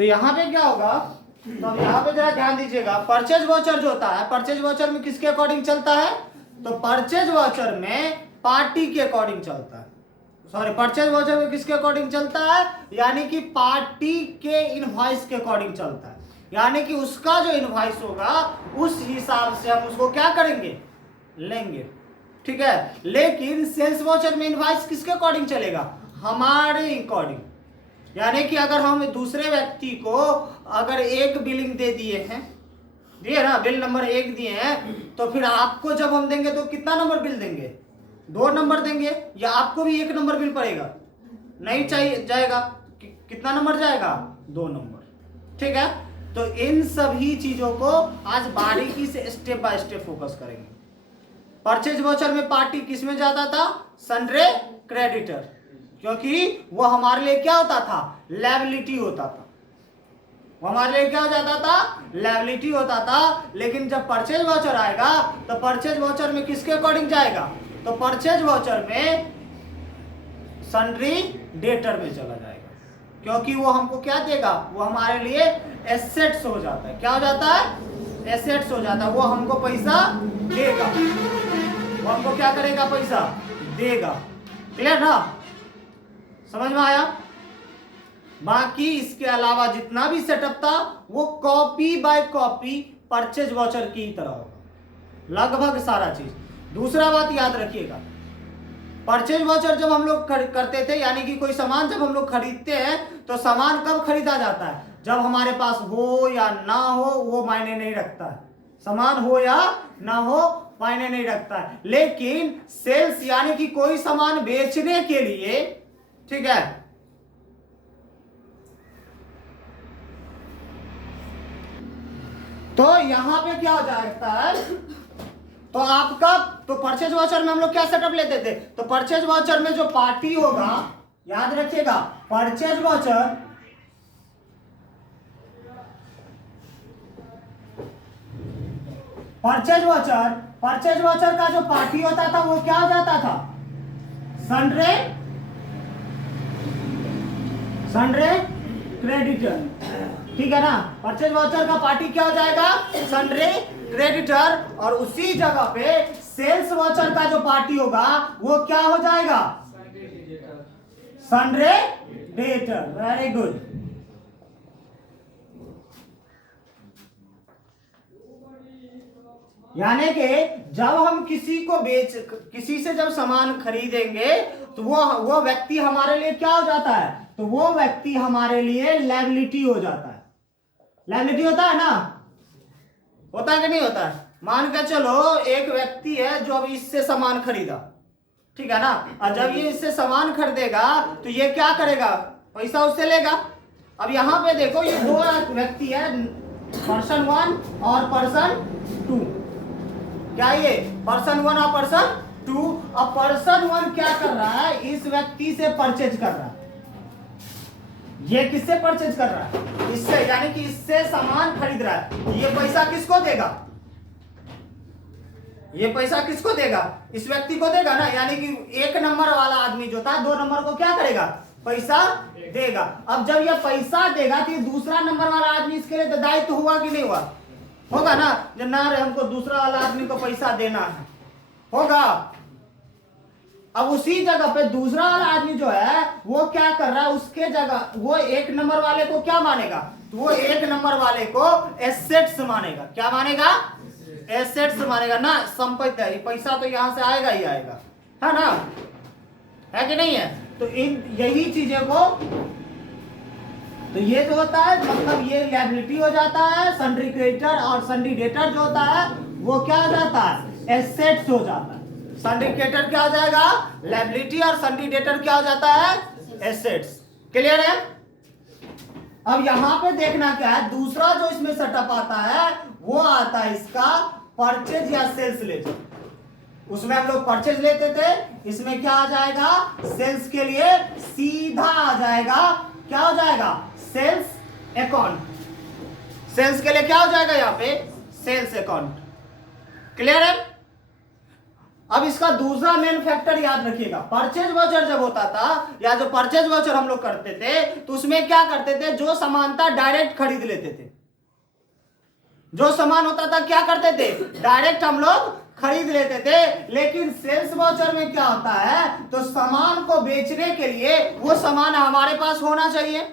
तो यहाँ पे क्या होगा, तो अब यहाँ पे जरा ध्यान दीजिएगा, परचेज वाउचर जो होता है, परचेज वाउचर में किसके अकॉर्डिंग चलता है, तो परचेज वाउचर में पार्टी के अकॉर्डिंग चलता है, सॉरी परचेज वाउचर में किसके अकॉर्डिंग चलता है, यानी कि पार्टी के इनवॉइस के अकॉर्डिंग चलता है, यानी कि उसका जो इनवॉइस होगा उस हिसाब से हम उसको क्या करेंगे, लेंगे, ठीक है। लेकिन सेल्स वाउचर में इनवॉइस किसके अकॉर्डिंग चलेगा, हमारे अकॉर्डिंग, यानी कि अगर हम दूसरे व्यक्ति को अगर एक बिलिंग दे दिए हैं, दिए ना, बिल नंबर 1 दिए हैं, तो फिर आपको जब हम देंगे तो कितना नंबर बिल देंगे, 2 नंबर देंगे, या आपको भी 1 नंबर बिल पड़ेगा, नहीं चाहिए जाएगा, कितना नंबर जाएगा, 2 नंबर, ठीक है। तो इन सभी चीजों को आज बारीकी से स्टेप बाय स्टेप फोकस करेंगे। परचेज वाउचर में पार्टी किस में जाता था, सन्ड्रे क्रेडिटर, क्योंकि वो हमारे लिए क्या होता था, लायबिलिटी होता था, वो हमारे लिए क्या हो जाता था, लायबिलिटी होता था। लेकिन जब परचेज वाउचर आएगा तो परचेज वाउचर में किसके अकॉर्डिंग जाएगा, तो परचेज वाउचर में सन्ड्री डेटर में चला जाएगा, क्योंकि वो हमको क्या देगा, वो हमारे लिए एसेट्स हो जाता है, क्या हो जाता है, एसेट्स हो जाता है, वो हमको पैसा देगा, वो हमको क्या करेगा, पैसा देगा। क्लियर ना, समझ में आया। बाकी इसके अलावा जितना भी सेटअप था वो copy bye copy purchase voucher की तरह होगा, लगभग सारा चीज। दूसरा बात याद रखिएगा, परचेज वाउचर जब हम लोग करते थे, यानी कि कोई सामान जब हम लोग खरीदते हैं तो सामान कब खरीदा जाता है, जब हमारे पास हो या ना हो वो मायने नहीं रखता है, सामान हो या ना हो मायने नहीं रखता है। लेकिन सेल्स यानी कि कोई सामान बेचने के लिए, ठीक है, तो यहां पे क्या हो जाता है, तो आपका, तो परचेज वाउचर में हम लोग क्या सेटअप लेते थे, तो परचेज वाउचर में जो पार्टी होगा, याद रखिएगा, परचेज वाउचर, परचेज वाउचर का जो पार्टी होता था वो क्या हो जाता था, सन्ड्रे क्रेडिटर, ठीक है ना। परचेज वाउचर का पार्टी क्या हो जाएगा, सन्ड्रे क्रेडिटर, और उसी जगह पे सेल्स वाउचर का जो पार्टी होगा वो क्या हो जाएगा, सन्ड्रे डेटर। Very good. यानी कि जब हम किसी से जब सामान खरीदेंगे तो वो व्यक्ति हमारे लिए क्या हो जाता है, तो वो व्यक्ति हमारे लिए लायबिलिटी हो जाता है। लायबिलिटी होता है ना, होता है कि नहीं होता है। मान के चलो एक व्यक्ति है जो अभी इससे सामान खरीदा, ठीक है ना, और जब ये इससे सामान खरीदेगा तो ये क्या करेगा, पैसा उससे लेगा। अब यहाँ पे देखो ये 2 व्यक्ति है, पर्सन 1 और पर्सन 2, क्या ये पर्सन 1 और पर्सन 2। अब पर्सन 1 क्या कर रहा है, इस व्यक्ति से परचेज कर रहा है, ये किससे परचेज कर रहा है, इससे, यानी कि इससे सामान खरीद रहा है। ये पैसा किसको देगा, ये पैसा किसको देगा, इस व्यक्ति को देगा ना, यानी कि 1 नंबर वाला आदमी जो था 2 नंबर को क्या करेगा, पैसा देगा। अब जब ये पैसा देगा तो ये दूसरा नंबर वाला आदमी इसके लिए दायित्व हुआ कि नहीं हुआ, होगा ना, जब ना रे हमको दूसरा वाला आदमी को पैसा देना है, होगा। अब उसी जगह पे दूसरा वाला आदमी जो है वो क्या कर रहा है, उसके जगह वो 1 नंबर वाले को क्या मानेगा, तो वो 1 नंबर वाले को एसेट्स मानेगा, क्या मानेगा, एसेट्स मानेगा ना, संपत्ति है, पैसा तो यहां से आएगा ही आएगा, है ना, है कि नहीं है। तो इन यही चीजें को, तो ये जो होता है मतलब ये लायबिलिटी हो जाता है, सन्ड्री क्रेडिटर, और सन्ड्री डेटर जो होता है वो क्या हो जाता है, एसेट्स हो जाता है। सन्ड्री क्रेडिटर क्या हो जाएगा, लायबिलिटी, और सन्ड्री डेटर क्या हो जाता है, एसेट्स। क्लियर है। अब यहां पे देखना क्या है, दूसरा जो इसमें सेटअप आता है वो आता है इसका परचेज या सेल्स लेजर। उसमें हम लोग परचेज लेते थे, इसमें क्या आ जाएगा, सेल्स के लिए सीधा आ जाएगा, क्या हो जाएगा, सेल्स अकाउंट। सेल्स के लिए क्या हो जाएगा यहाँ पे, सेल्स अकाउंट। क्लियर है। अब इसका दूसरा मेन फैक्टर याद रखिएगा, परचेज वाउचर जब होता था या जो परचेज वाउचर हम लोग करते थे तो उसमें क्या करते थे, जो सामान था डायरेक्ट खरीद लेते थे। जो सामान होता था क्या करते थे, डायरेक्ट हम लोग खरीद लेते थे। लेकिन सेल्स वाउचर में क्या होता है, तो सामान को बेचने के लिए वो सामान हमारे पास होना चाहिए।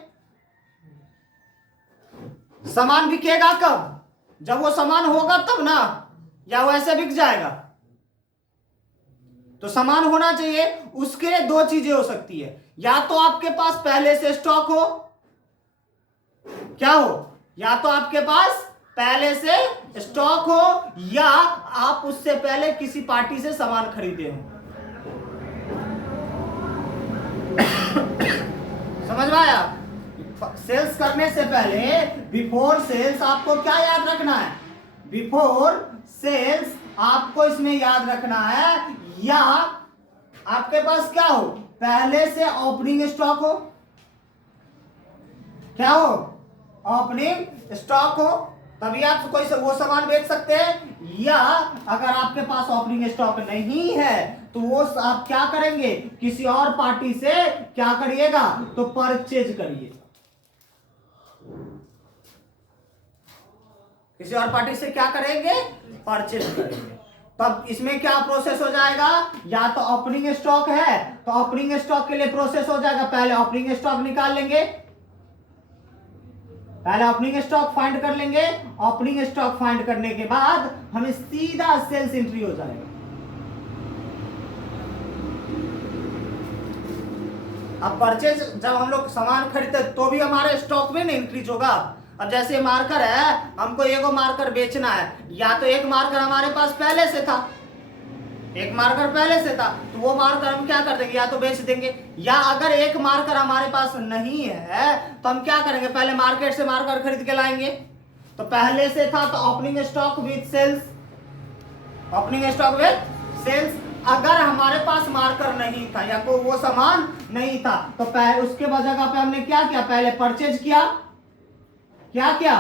सामान बिकेगा कब, जब वो सामान होगा तब ना, या वैसे बिक जाएगा। तो सामान होना चाहिए। उसके लिए दो चीजें हो सकती है, या तो आपके पास पहले से स्टॉक हो, क्या हो, या तो आपके पास पहले से स्टॉक हो, या आप उससे पहले किसी पार्टी से सामान खरीदे हो। समझ में आया? सेल्स करने से पहले बिफोर सेल्स आपको क्या याद रखना है, बिफोर सेल्स आपको इसमें याद रखना है, या आपके पास क्या हो, पहले से ओपनिंग स्टॉक हो, क्या हो, ओपनिंग स्टॉक हो, तभी आप कोई वो सामान बेच सकते हैं। या अगर आपके पास ओपनिंग स्टॉक नहीं है तो वो आप क्या करेंगे, किसी और पार्टी से क्या करिएगा, तो परचेज करिए, किसी और पार्टी से क्या करेंगे, परचेज करेंगे। तब इसमें क्या प्रोसेस हो जाएगा, या तो ओपनिंग स्टॉक है तो ओपनिंग स्टॉक के लिए प्रोसेस हो जाएगा, पहले ओपनिंग स्टॉक निकाल लेंगे, पहले ओपनिंग स्टॉक फाइंड कर लेंगे। ओपनिंग स्टॉक फाइंड करने के बाद हमें सीधा सेल्स एंट्री हो जाएगा। अब परचेज जब हम लोग सामान खरीदते तो भी हमारे स्टॉक में नहीं इंक्रीज होगा। अब जैसे मार्कर है, हमको एगो मार्कर बेचना है, या तो एक मार्कर हमारे पास पहले से था, एक मार्कर पहले से था तो वो मार्कर हम क्या कर देंगे, या तो बेच देंगे, या अगर एक मार्कर हमारे पास नहीं है तो हम क्या करेंगे, पहले मार्केट से मार्कर खरीद के लाएंगे। तो पहले से था तो opening stock with sales, opening stock with sales. अगर हमारे पास मार्कर नहीं था या कोई वो सामान नहीं था तो उसके जगह पे हमने क्या किया, पहले परचेज किया, क्या किया,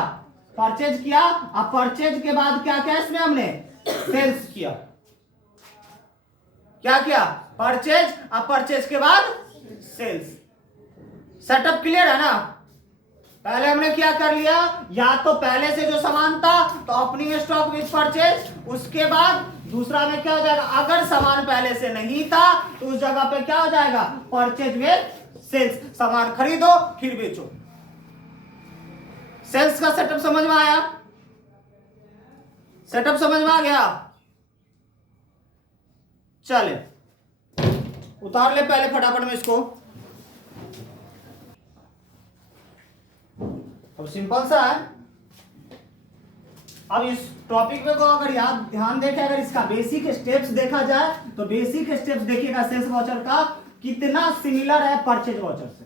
परचेज किया। अब परचेज के बाद क्या किया, इसमें हमने सेल्स किया, क्या किया, परचेज। अब परचेज के बाद सेल्स। सेटअप क्लियर है ना? पहले हमने क्या कर लिया, या तो पहले से जो सामान था तो ओपनिंग स्टॉक विद परचेज, उसके बाद दूसरा में क्या हो जाएगा, अगर सामान पहले से नहीं था तो उस जगह पे क्या हो जाएगा, परचेज विद सेल्स, सामान खरीदो फिर बेचो। सेल्स का सेटअप समझ में आया? सेटअप समझ में आ गया? चले उतार ले पहले फटाफट में इसको। अब सिंपल सा है। अब इस टॉपिक में को अगर याद ध्यान देखे, अगर इसका बेसिक स्टेप्स देखा जाए तो बेसिक स्टेप्स देखिएगा सेल्स वाउचर का कितना सिमिलर है परचेज वाउचर से।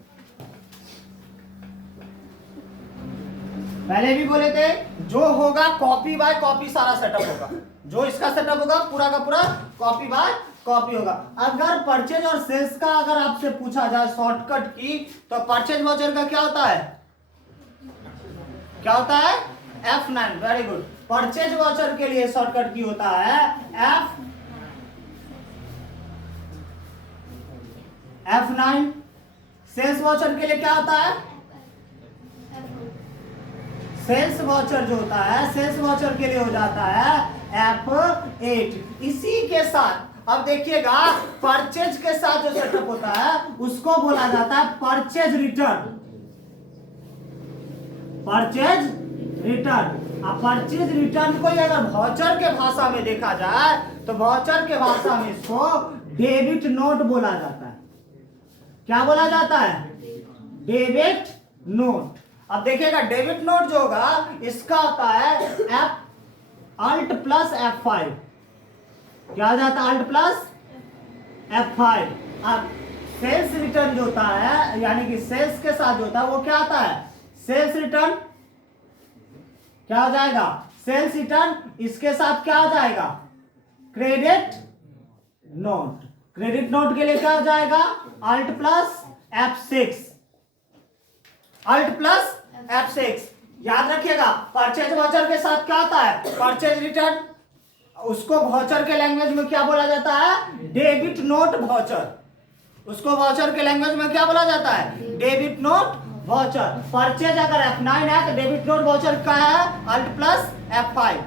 पहले भी बोले थे जो होगा कॉपी बाय कॉपी सारा सेटअप होगा, जो इसका सेटअप होगा पूरा का पूरा कॉपी बाय कॉपी होगा। अगर परचेज और सेल्स का अगर आपसे पूछा जाए शॉर्टकट की तो परचेज वाउचर का क्या होता है, क्या होता है, F9। Very good. Purchase voucher के लिए शॉर्टकट की होता है F9। सेल्स वाउचर के लिए क्या होता है, सेल्स वाउचर जो होता है, सेल्स वाउचर के लिए हो जाता है F8। इसी के साथ अब देखिएगा परचेज के साथ जो सेटअप होता है उसको बोला जाता है परचेज रिटर्न, परचेज रिटर्न। अब परचेज रिटर्न को अगर वाउचर के भाषा में देखा जाए तो वाउचर के भाषा में इसको डेबिट नोट बोला जाता है। क्या बोला जाता है, डेबिट नोट। अब देखिएगा डेबिट नोट जो होगा इसका होता है Alt प्लस F5। क्या हो जाता है, Alt प्लस F5। अब सेल्स रिटर्न जो होता है यानी कि सेल्स के साथ जो होता है वो क्या आता है, सेल्स रिटर्न। क्या हो जाएगा, सेल्स रिटर्न। इसके साथ क्या हो जाएगा, क्रेडिट नोट। क्रेडिट नोट के लिए क्या हो जाएगा, Alt plus F6, Alt plus F6। याद रखिएगा परचेज वाउचर के साथ क्या आता है, परचेज रिटर्न, उसको वाउचर के लैंग्वेज में क्या बोला जाता है? Debit note voucher. उसको वाउचर के लैंग्वेज में क्या बोला जाता है? Debit note voucher. परचेज अगर F9 है तो डेबिट नोट वाउचर का है Alt plus F5,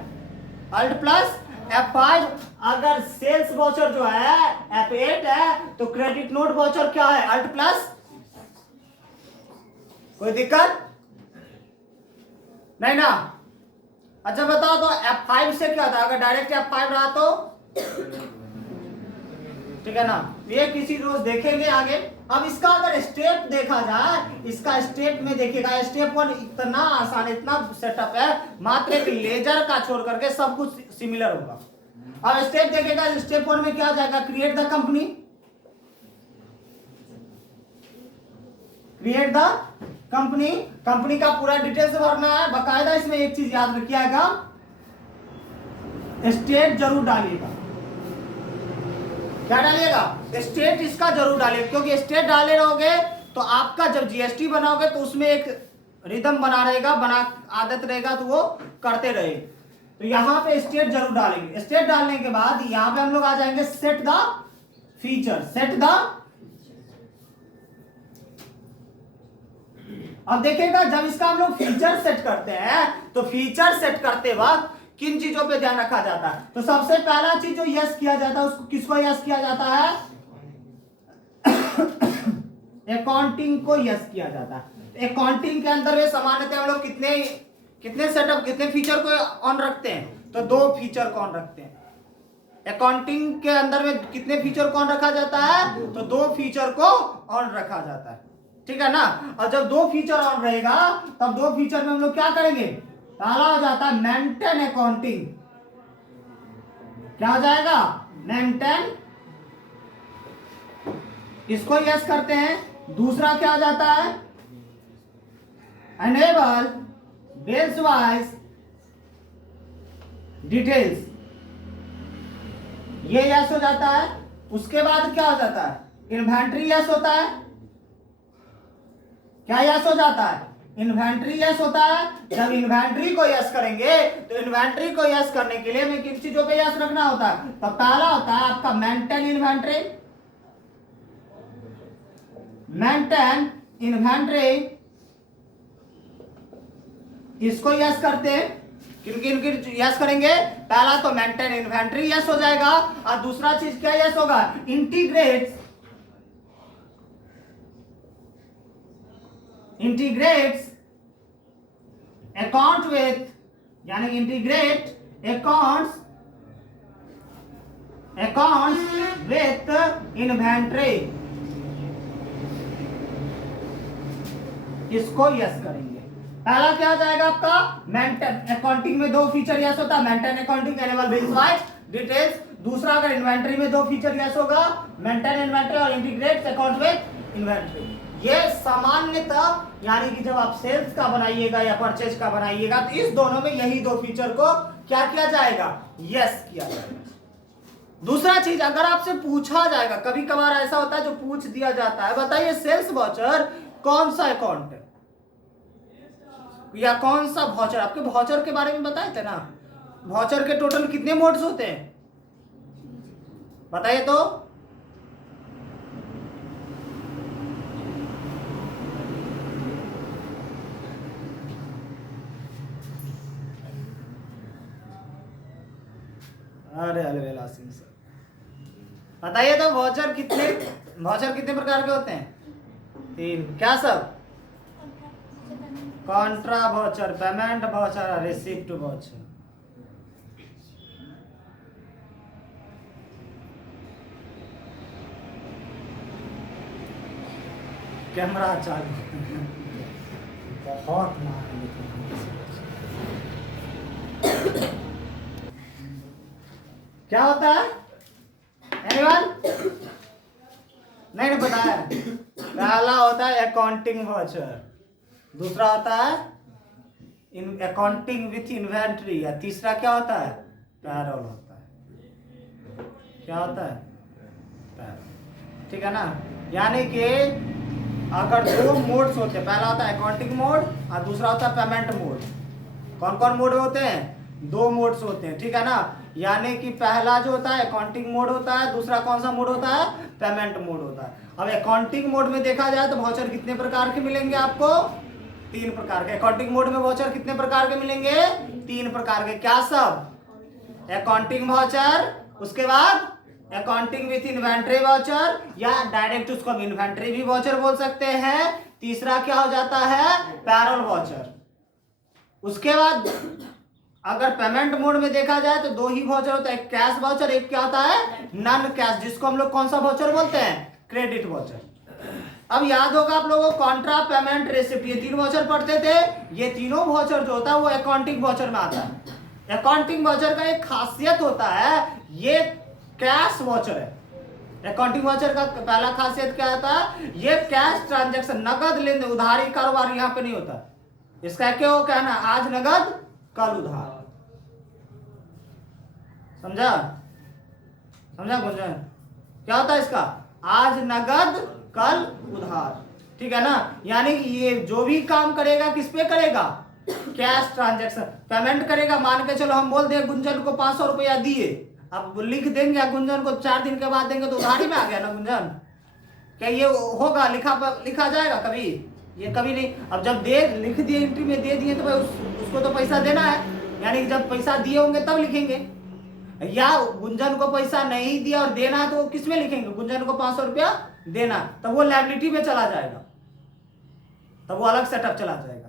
alt plus F5। अगर सेल्स वाउचर जो है F8 है तो क्रेडिट नोट वाउचर क्या है? Alt plus. कोई दिक्कत नहीं ना? अच्छा बताओ तो F5 से क्या था? अगर डायरेक्ट F5 रहा तो ठीक है ना? ये किसी रोज देखेंगे आगे। अब इसका अगर स्टेप देखा जाए, इसका स्टेप में देखिएगा, स्टेप 1 इतना आसान, इतना सेटअप है, मात्र एक लेजर का छोड़ करके सब कुछ सिमिलर होगा। अब स्टेप देखेगा, स्टेप 1 में क्या आ जाएगा? Create the company, create the company. Company का पूरा डिटेल्स भरना है बकायदा। इसमें एक चीज याद रखिएगा, स्टेट जरूर डालिएगा। क्या डालिएगा? स्टेट इसका जरूर डालिएगा, क्योंकि स्टेट डाले रहोगे तो आपका जब जीएसटी बनाओगे तो उसमें एक रिदम बना रहेगा, बना आदत रहेगा, तो वो करते रहे। तो यहाँ पे स्टेट जरूर डालेंगे। स्टेट डालने के बाद यहाँ पे हम लोग आ जाएंगे set the feature, set the. अब देखिएगा जब इसका हम लोग फीचर सेट करते हैं तो फीचर सेट करते वक्त किन चीजों पे ध्यान रखा जाता है? तो सबसे पहला चीज जो यस किया जाता है उसको किसको यस किया जाता है? अकाउंटिंग को यस किया जाता है। अकाउंटिंग के अंदर में सामान्यतः हम लोग कितने सेटअप, कितने फीचर को ऑन रखते हैं? तो 2 फीचर को ऑन रखते हैं। अकाउंटिंग के अंदर में कितने फीचर को ऑन रखा जाता है? तो 2 फीचर को ऑन रखा जाता है, ठीक है ना? और जब 2 फीचर ऑन रहेगा तब 2 फीचर में हम लोग क्या करेंगे? पहला हो जाता है मेंटेन अकाउंटिंग। क्या हो जाएगा? मेंटेन, इसको यस करते हैं। दूसरा क्या हो जाता है? एनेबल बेस वाइज डिटेल्स, ये यस हो जाता है। उसके बाद क्या हो जाता है? इन्वेंट्री यस होता है। क्या यस हो जाता है? इन्वेंट्री यस होता है। जब इन्वेंट्री को यस करेंगे तो इन्वेंट्री को यस करने के लिए हमें किन चीजों पे यस रखना होता है? तो पहला होता है आपका मेंटेन इन्वेंट्री, मेंटेन इन्वेंट्री, इसको यस करते हैं। किन यस करेंगे? पहला तो मेंटेन इन्वेंट्री यस हो जाएगा, और दूसरा चीज क्या यस होगा? इंटीग्रेट्स अकाउंट विथ, यानी इंटीग्रेट अकाउंट्स विथ इन्वेंट्री, इसको यस करेंगे। पहला क्या आ जाएगा आपका? मेंटेन अकाउंटिंग में 2 फीचर यस होता है, maintain accounting enable bills wise details. दूसरा अगर इन्वेंट्री में 2 फीचर यस होगा, मेंटेन इन्वेंट्री और इंटीग्रेट अकाउंट विथ इन्वेंट्री। ये सामान्यतः, यानी कि जब आप सेल्स का बनाइएगा या परचेज का बनाइएगा तो इस दोनों में यही 2 फीचर को क्या किया जाएगा? यस किया जाएगा। दूसरा चीज, अगर आपसे पूछा जाएगा, कभी कभार ऐसा होता है जो पूछ दिया जाता है, बताइए सेल्स वाउचर कौन सा अकाउंट है या कौन सा वाउचर? आपके वाउचर के बारे में बताए थे ना? वाउचर के टोटल कितने मोड्स होते हैं बताइए तो? अरे अलवेला सिंह सर, बताइए तो वाउचर कितने प्रकार के होते हैं? 3। क्या सब? Contra voucher, payment voucher, receipt voucher. Camera चालू बहुत क्या होता है? एनीवन? नहीं बताया। पहला होता है अकाउंटिंग वाउचर, दूसरा होता है अकाउंटिंग विथ इन्वेंट्री, या तीसरा क्या होता है? पैरोल होता है। क्या होता है? पैरोल, ठीक है ना? यानी कि अगर 2 मोड्स होते हैं, पहला होता है अकाउंटिंग मोड और दूसरा होता है पेमेंट मोड। कौन कौन मोड होते हैं? दो मोड्स होते हैं, ठीक है ना। यानी कि पहला जो होता है अकाउंटिंग मोड होता है, दूसरा कौन सा मोड होता है, पेमेंट मोड होता है। अब अकाउंटिंग मोड में देखा जाए तो वाउचर कितने प्रकार के मिलेंगे आपको, 3 प्रकार के। अकाउंटिंग मोड में वाउचर कितने प्रकार के मिलेंगे, 3 प्रकार के। क्या सब, अकाउंटिंग वाउचर, उसके बाद अकाउंटिंग विथ इन्वेंट्री वाउचर, या डायरेक्ट उसको हम इन्वेंट्री भी वाउचर बोल सकते हैं। तीसरा क्या हो जाता है, पैरोल वाउचर। उसके बाद अगर पेमेंट मोड में देखा जाए तो 2 ही वाउचर होता है, एक कैश वाउचर, एक क्या होता है, नॉन कैश, जिसको हम लोग कौन सा वाउचर बोलते हैं, क्रेडिट वाउचर। अब याद होगा आप लोगों को कॉन्ट्रा, पेमेंट, रिसिप्ट, ये 3 वाउचर पढ़ते थे। ये तीनों वाउचर जो होता है वो अकाउंटिंग वाउचर में आता है। अकाउंटिंग वाउचर का एक खासियत होता है, ये कैश वाउचर है। अकाउंटिंग वाउचर का पहला खासियत क्या होता है, ये कैश ट्रांजैक्शन, नगद लेन देन, उधारी कारोबार यहाँ पे नहीं होता। इसका क्यों कहना, आज नगद कल उधार। समझा, समझा गुंजन, क्या होता है इसका, आज नगद कल उधार, ठीक है ना। यानी कि ये जो भी काम करेगा किस पे करेगा, कैश ट्रांजैक्शन। पेमेंट करेगा, मान के चलो हम बोल दें गुंजन को 500 रुपया दिए, अब लिख देंगे गुंजन को 4 दिन के बाद देंगे तो उधारी में आ गया ना गुंजन। क्या ये होगा, लिखा जाएगा कभी, ये कभी नहीं। अब जब दे लिख दिए, एंट्री में दे दिए तो भाई उसको तो पैसा देना है, यानी कि जब पैसा दिए होंगे तब लिखेंगे। या गुंजन को पैसा नहीं दिया और देना है तो किस में लिखेंगे, गुंजन को 500 रुपया देना, तब वो लायबिलिटी में चला जाएगा, तब वो अलग सेटअप चला जाएगा।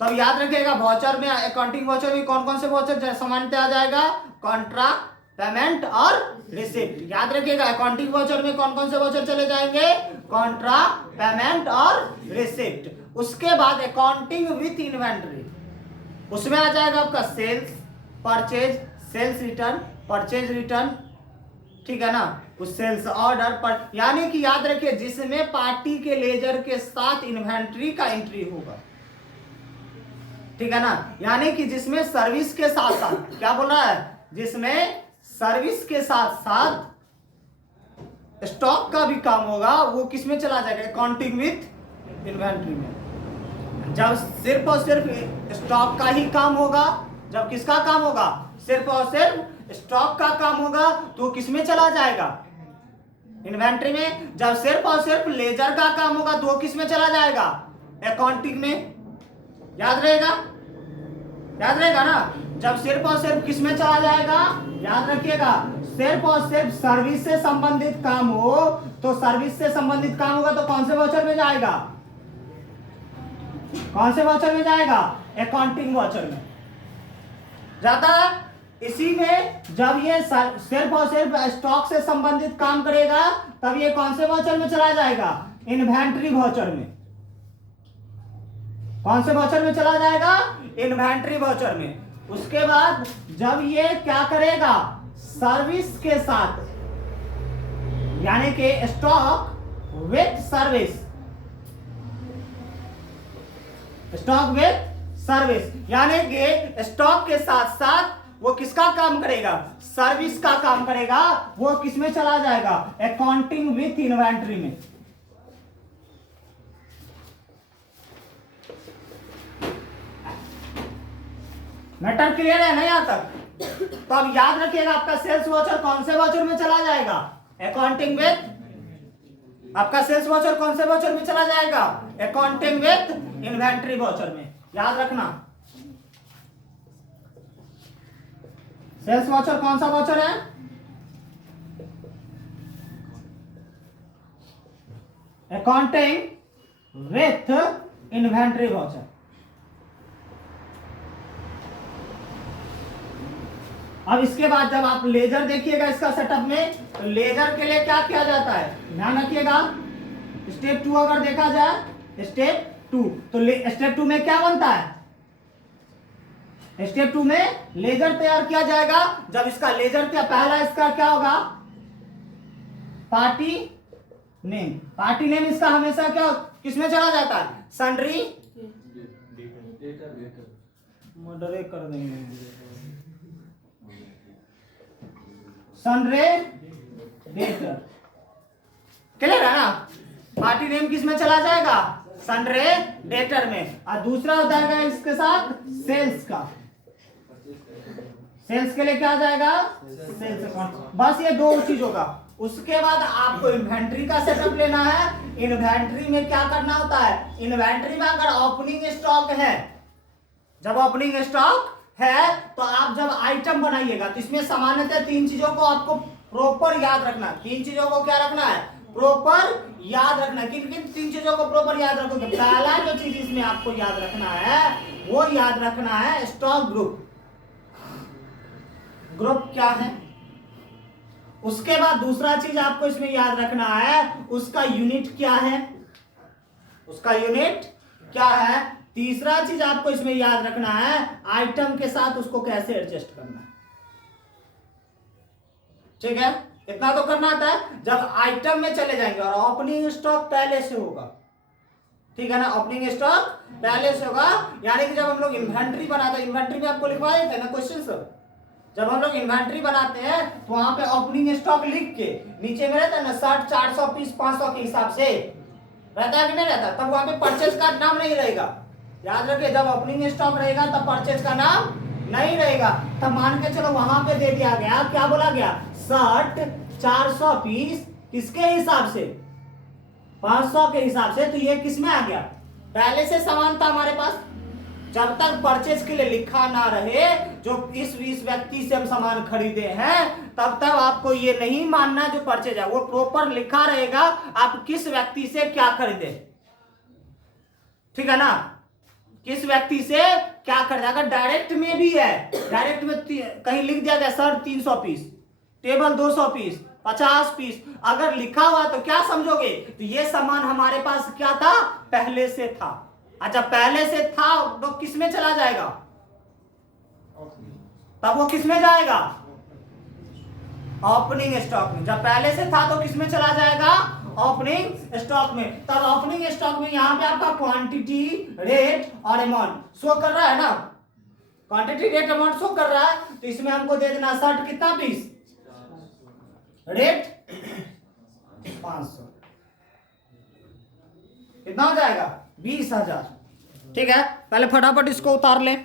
तब याद रखिएगा वाउचर में, अकाउंटिंग वाउचर में कौन कौन से वाउचर सामान्यतः आ जाएगा, कॉन्ट्रा, पेमेंट और रिसिप्ट। याद रखिएगा अकाउंटिंग वाउचर में कौन कौन से वाउचर चले जाएंगे, कॉन्ट्रा, पेमेंट और रिसिप्ट। उसके बाद अकाउंटिंग विथ इन्वेंट्री, उसमें आ जाएगा आपका sales, purchase, sales return, purchase return, ठीक है ना, उस सेल्स ऑर्डर पर। यानी कि याद रखिए जिसमें पार्टी के लेजर के साथ इन्वेंट्री का एंट्री होगा, ठीक है ना। यानी कि जिसमें सर्विस के साथ साथ, क्या बोल रहा है, जिसमें सर्विस के साथ साथ स्टॉक का भी काम होगा, वो किस में चला जाएगा, अकाउंटिंग विथ इन्वेंट्री में। जब सिर्फ और सिर्फ स्टॉक का ही काम होगा, जब किसका काम होगा, सिर्फ और सिर्फ स्टॉक का काम होगा, तो किस में चला जाएगा, इन्वेंट्री में। जब सिर्फ और सिर्फ लेजर का काम होगा तो किस में चला जाएगा, अकाउंटिंग में। याद रहेगा, याद रहेगा ना। जब सिर्फ और सिर्फ किस में चला जाएगा, याद रखिएगा, सिर्फ और सिर्फ सर्विस से संबंधित काम हो तो सर्विस से संबंधित काम होगा तो कौन से वाउचर में जाएगा, कौन से वाउचर में जाएगा, अकाउंटिंग वाउचर में जाता है। इसी में जब ये सिर्फ और सिर्फ स्टॉक से संबंधित काम करेगा तब ये कौन से वाउचर में चला जाएगा, इन्वेंट्री वाउचर में। कौन से वाउचर में चला जाएगा, इन्वेंट्री वाउचर में। उसके बाद जब ये क्या करेगा, सर्विस के साथ, यानी कि stock with service, stock with service, यानी कि स्टॉक के साथ साथ वो किसका काम करेगा, सर्विस का काम करेगा, वो किस में चला जाएगा, अकाउंटिंग विथ इन्वेंट्री में। मैटर क्लियर है ना यहां तक। तो अब याद रखिएगा आपका सेल्स वाउचर कौन से वाउचर में चला जाएगा, अकाउंटिंग विथ, आपका सेल्स वाउचर कौन से वाउचर में चला जाएगा, अकाउंटिंग विथ इन्वेंट्री वाउचर में। याद रखना सेल्स वाउचर कौन सा वाउचर है, अकाउंटिंग विथ इन्वेंट्री वाउचर। अब इसके बाद जब आप लेजर देखिएगा इसका सेटअप में, तो लेजर के लिए क्या किया जाता है, ध्यान रखिएगा। स्टेप 2 अगर देखा जाए, स्टेप 2, तो स्टेप 2 में क्या बनता है, स्टेप 2 में लेजर तैयार किया जाएगा। जब इसका लेजर क्या, पहला इसका क्या होगा, पार्टी नेम। पार्टी नेम इसका हमेशा क्या किसमें चला जाता है, सन्ड्री, मर्डर कर देंगे, सन्ड्री डेटर। क्लियर है ना। पार्टी नेम किस में चला जाएगा, सन्ड्री डेटर में। और दूसरा हो जाएगा इसके साथ सेल्स का, सेल्स के लिए क्या आ जाएगा, सेल्स अकाउंट। बस ये दो चीजों का। उसके बाद आपको इन्वेंट्री का सेटअप लेना है। इन्वेंट्री में क्या करना होता है, इन्वेंट्री में अगर ओपनिंग स्टॉक है, जब ओपनिंग स्टॉक है तो आप जब आइटम बनाइएगा तो इसमें सामान्यतः तीन चीजों को आपको प्रॉपर याद रखना है। तीन चीजों को क्या रखना है, प्रॉपर याद रखना है। किन किन तीन चीजों को प्रॉपर याद रखोगे, पहला जो चीज इसमें आपको याद रखना है वो याद रखना है स्टॉक ग्रुप। ग्रुप क्या है। उसके बाद दूसरा चीज आपको इसमें याद रखना है उसका यूनिट क्या है, उसका यूनिट क्या है। तीसरा चीज आपको इसमें याद रखना है आइटम के साथ उसको कैसे एडजस्ट करना है। ठीक है, इतना तो करना आता है। जब आइटम में चले जाएंगे और ओपनिंग स्टॉक पहले से होगा, ठीक है ना, ओपनिंग स्टॉक पहले से होगा, यानी कि जब हम लोग इन्वेंट्री बनाते हैं, इन्वेंट्री में आपको लिखवा देते हैं ना क्वेश्चन सर, जब हम लोग इन्वेंट्री बनाते हैं तो वहां पे ओपनिंग स्टॉक लिख के नीचे में रहता है ना 60, 400 पीस 500 के हिसाब से रहता है कि नहीं रहता, तब वहां पे परचेज का नाम नहीं रहेगा। याद रखिए, जब ओपनिंग स्टॉक रहेगा तब परचेज का नाम नहीं रहेगा। तब मान के चलो वहां पे दे दिया गया, क्या बोला गया, 60, 400 पीस किसके हिसाब से, 500 के हिसाब से। तो ये किस में आ गया, पहले से सामान था हमारे पास। जब तक परचेज के लिए लिखा ना रहे जो इस व्यक्ति से हम सामान खरीदे हैं, तब तक आपको ये नहीं मानना जो परचेज है वो प्रॉपर लिखा रहेगा आप किस व्यक्ति से क्या खरीदे। ठीक है ना, किस व्यक्ति से क्या खरीदे। अगर डायरेक्ट में भी है, डायरेक्ट में कहीं लिख दिया गया sir 300 piece, table 200 piece, 50 piece, अगर लिखा हुआ तो क्या समझोगे, तो ये सामान हमारे पास क्या था, पहले से था। अच्छा, पहले से था तो किस में चला जाएगा, तब वो किस में जाएगा, ओपनिंग स्टॉक में। जब पहले से था तो किस में चला जाएगा, ओपनिंग स्टॉक में। तब ओपनिंग स्टॉक में यहां पे आपका क्वांटिटी, रेट और अमाउंट शो कर रहा है ना, क्वांटिटी, रेट, अमाउंट शो कर रहा है। तो इसमें हमको दे देना 60 कितना पीस, रेट 500, कितना हो जाएगा, 20,000। ठीक है, पहले फटाफट इसको उतार ले।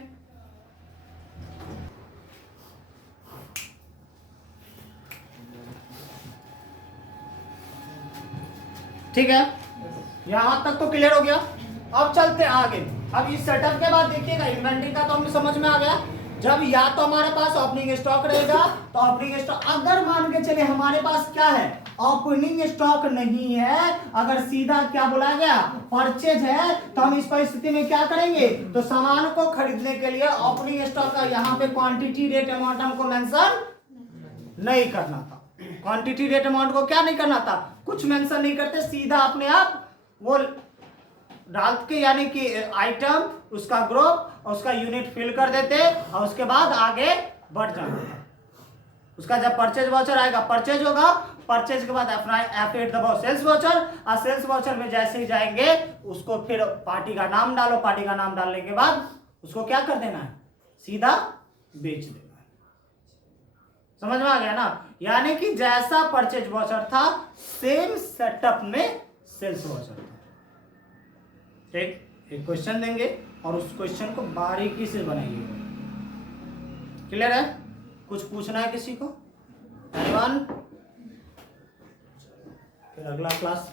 ठीक है, यहां तक तो क्लियर हो गया। अब चलते आगे। अब इस सेटअप के बाद देखिएगा, इन्वेंट्री का तो हमें समझ में आ गया। जब या तो हमारे पास ओपनिंग स्टॉक रहेगा तो ओपनिंग स्टॉक, अगर मान के चले हमारे पास क्या है, ओपनिंग स्टॉक नहीं है, अगर सीधा क्या बोला गया, परचेज है, तो हम इस परिस्थिति में क्या करेंगे, तो सामान को खरीदने के लिए ओपनिंग स्टॉक का यहाँ पे क्वांटिटी, रेट, अमाउंट हमको मेंशन नहीं करना था। क्वांटिटी, रेट, अमाउंट को क्या नहीं करना था, कुछ मेंशन नहीं करते, सीधा अपने आप वो डाल के, यानी कि आइटम, उसका ग्रुप और उसका यूनिट फिल कर देते और उसके बाद आगे बढ़ जाते। उसका जब परचेज वाउचर आएगा, परचेज होगा, परचेज के बाद F8 दबाओ, सेल्स वाउचर, और सेल्स वाउचर में जैसे ही जाएंगे उसको फिर पार्टी का नाम डालो, पार्टी का नाम डालने के बाद उसको क्या कर देना है, सीधा बेच देना है। समझ में आ गया ना, यानी कि जैसा परचेज वाउचर था सेम सेटअप में सेल्स वाउचर था। ठीक, एक क्वेश्चन देंगे और उस क्वेश्चन को बारीकी से बनाइएगा। क्लियर है, कुछ पूछना है किसी को, एनीवन? फिर अगला क्लास